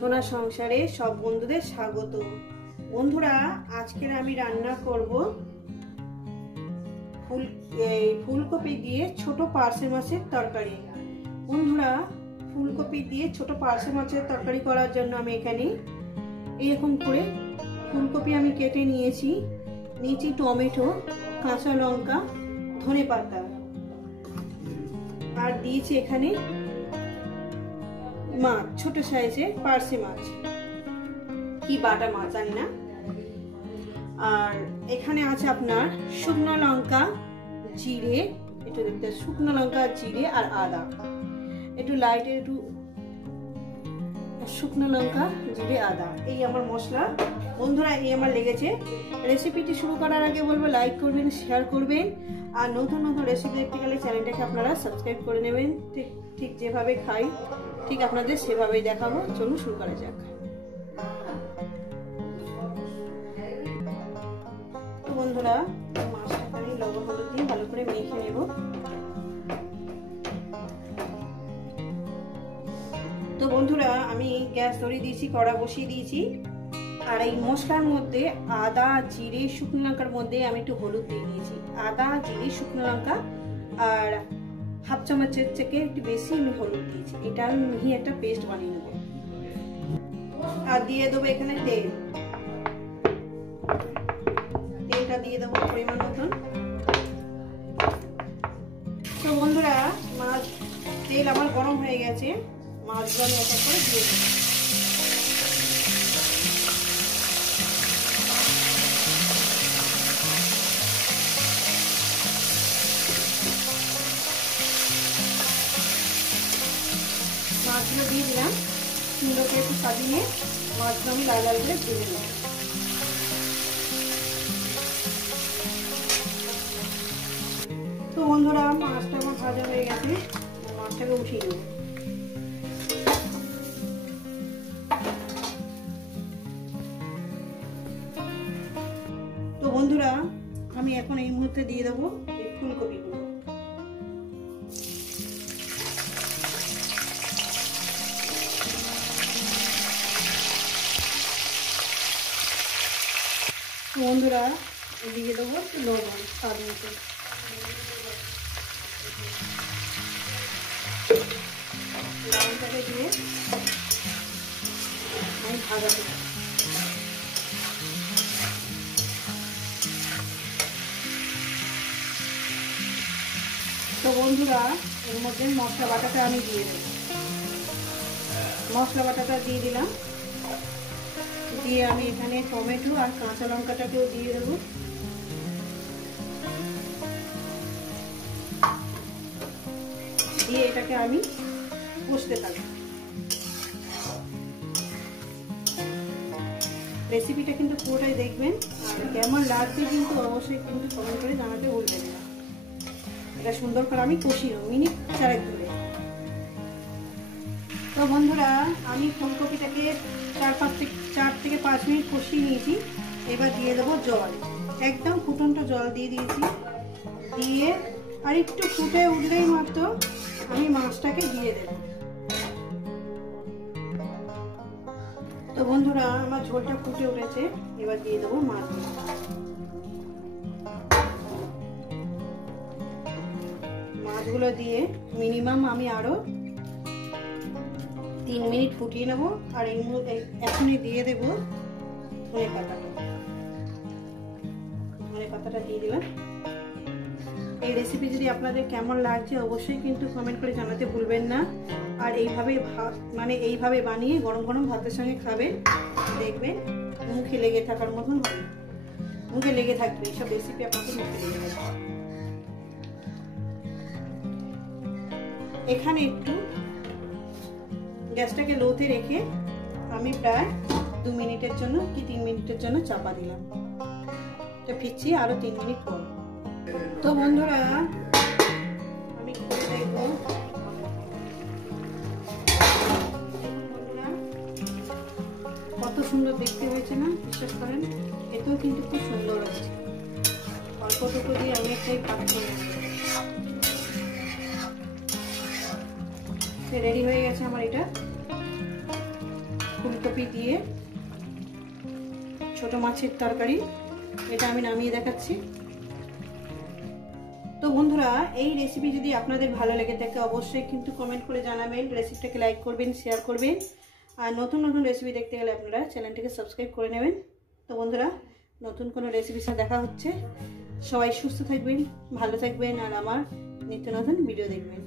সোনা সংসারে সব বন্ধুদের স্বাগত। বন্ধুরা, আজকের আমি রান্না করব ফুলকপি দিয়ে ছোট পার্শে মাছের তরকারি। বন্ধুরা, ফুলকপি দিয়ে ছোট পার্শে মাছের তরকারি করার জন্য আমি এখানে এরকম করে ফুলকপি আমি কেটে নিয়েছি, টমেটো, কাঁচা লঙ্কা, ধনেপাতা, আর দিয়েছি এখানে মাছ, ছোট সাইজের পার্শে মাছ, কি বাটা মাছ জানি না। আর এখানে আছে আপনার শুকনো লঙ্কা, জিরে, একটু দেখতে শুকনো লঙ্কা, জিরে আর আদা, একটু লাইটের একটু শুকনো লঙ্কা, জিরে, আদা, এই আমার মশলা। বন্ধুরা, এই আমার লেগেছে। রেসিপিটি শুরু করার আগে বলবো লাইক করবেন, শেয়ার করবেন, আর নতুন নতুন রেসিপি দেখতে গেলে চ্যানেলটাকে আপনারা সাবস্ক্রাইব করে নেবেন। ঠিক যেভাবে খাই ঠিক আপনাদের সেভাবেই দেখাবো। চলুন শুরু করা যাক। তো বন্ধুরা, মাছটাকে আমি লবণ হলুদ দিয়ে ভালো করে মেখে নেব। তো বন্ধুরা, আমি গ্যাস ধরিয়ে দিয়েছি, কড়া বসিয়ে দিয়েছি, আর এই মশলার মধ্যে আদা, জিরে, শুকনো লঙ্কার মধ্যে আমি একটু হলুদ দিয়ে দিয়েছি। আদা, জিরে, শুকনো লঙ্কা আর হাফ চামচের থেকে একটু বেশি আমি হলুদ দিয়েছি। এটা আমি মিহি একটা পেস্ট বানিয়ে নেব। আর দিয়ে দেবো এখানে তেলটা দিয়ে দেবো পরিমাণ মতন। তো বন্ধুরা, তেল আমার গরম হয়ে গেছে, মাছগুলো আমি এক এক করে দিয়ে দেবো। মাছগুলো দিয়ে দিলাম, সুন্দর করে একটু সাজিয়ে মাছগুলো আমি লাল লাল করে ভেজে নেব। তো বন্ধুরা, মাছটা আমার ভাজা হয়ে গেছে, মাছটাকে উঠিয়ে নেব। তো বন্ধুরা, আমি এখন এই মুহূর্তে দিয়ে দেবো এই ফুলকপিগুলো। বন্ধুরা, দিয়ে দেবো একটু লবণ স্বাদ মতো। লবণটাকে দিয়ে আমি ভাজা দেবো। তো বন্ধুরা, এর মধ্যে মশলা বাটাটা আমি দিয়ে দেবো। মশলা বাটাটা দিয়ে দিলাম, দিয়ে আমি এখানে টমেটো আর কাঁচা লঙ্কাটাকেও দিয়ে দেবো। দিয়ে এটাকে আমি কষতে থাকি। রেসিপিটা কিন্তু পুরোটাই দেখবেন, আর কেমন লাগবে কিন্তু অবশ্যই কিন্তু কমেন্ট করে জানাতে ভুলবেন না। এটা সুন্দর করে আমি কষিয়ে নেব মিনিট 4 ধরে। তো বন্ধুরা, আমি ফুলকপিটাকে 4 থেকে 5 মিনিট কষিয়ে নিয়েছি। এবার দিয়ে দেবো জল, একদম ফুটন্ত জল দিয়ে দিয়েছি। দিয়ে আর একটু ফুটে উঠলেই মাত্র আমি মাছটাকে দিয়ে দেব। তো বন্ধুরা, আমার ঝোলটা ফুটে উঠেছে, এবার দিয়ে দেবো মাছগুলো। মাছগুলো দিয়ে মিনিমাম আমি আরো 3 মিনিট ফুটিয়ে নেবো। আর এখনই দিয়ে দেবো ধনে পাতাটা দিয়ে দিলাম। এই রেসিপি যদি আপনাদের কেমন লাগছে অবশ্যই কিন্তু কমেন্ট করে জানাতে ভুলবেন না। আর এইভাবে বানিয়ে গরম গরম ভাতের সঙ্গে খাবেন, দেখবেন মুখে লেগে থাকার মতন হবে, মুখে লেগে থাকবে। এইসব রেসিপি আপনাদের মুখে লেগে থাকবে। এখানে একটু গ্যাসটাকে লোতে রেখে আমি প্রায় 2 মিনিটের জন্য কি 3 মিনিটের জন্য চাপা দিলাম। তো ফিরছি আরো 3 মিনিট পর। তো বন্ধুরা, আমি খুলে দেখবো। কত সুন্দর দেখতে হয়েছে না, বিশ্বাস করেন। এতেও কিন্তু খুব সুন্দর হয়েছে। অল্পটুকু দিয়ে আমি একটাই ভাত করে রেডি হয়ে গেছে আমার এটা। ফুলকপি দিয়ে ছোট মাছের তরকারি, এটা আমি নামিয়ে দেখাচ্ছি। তো বন্ধুরা, এই রেসিপি যদি আপনাদের ভালো লেগে থাকে অবশ্যই কিন্তু কমেন্ট করে জানাবেন, রেসিপিটাকে লাইক করবেন, শেয়ার করবেন, আর নতুন নতুন রেসিপি দেখতে গেলে আপনারা চ্যানেলটিকে সাবস্ক্রাইব করে নেবেন। তো বন্ধুরা, নতুন কোনো রেসিপির সাথে দেখা হচ্ছে। সবাই সুস্থ থাকবেন, ভালো থাকবেন, আর আমার নিত্য নতুন ভিডিও দেখবেন।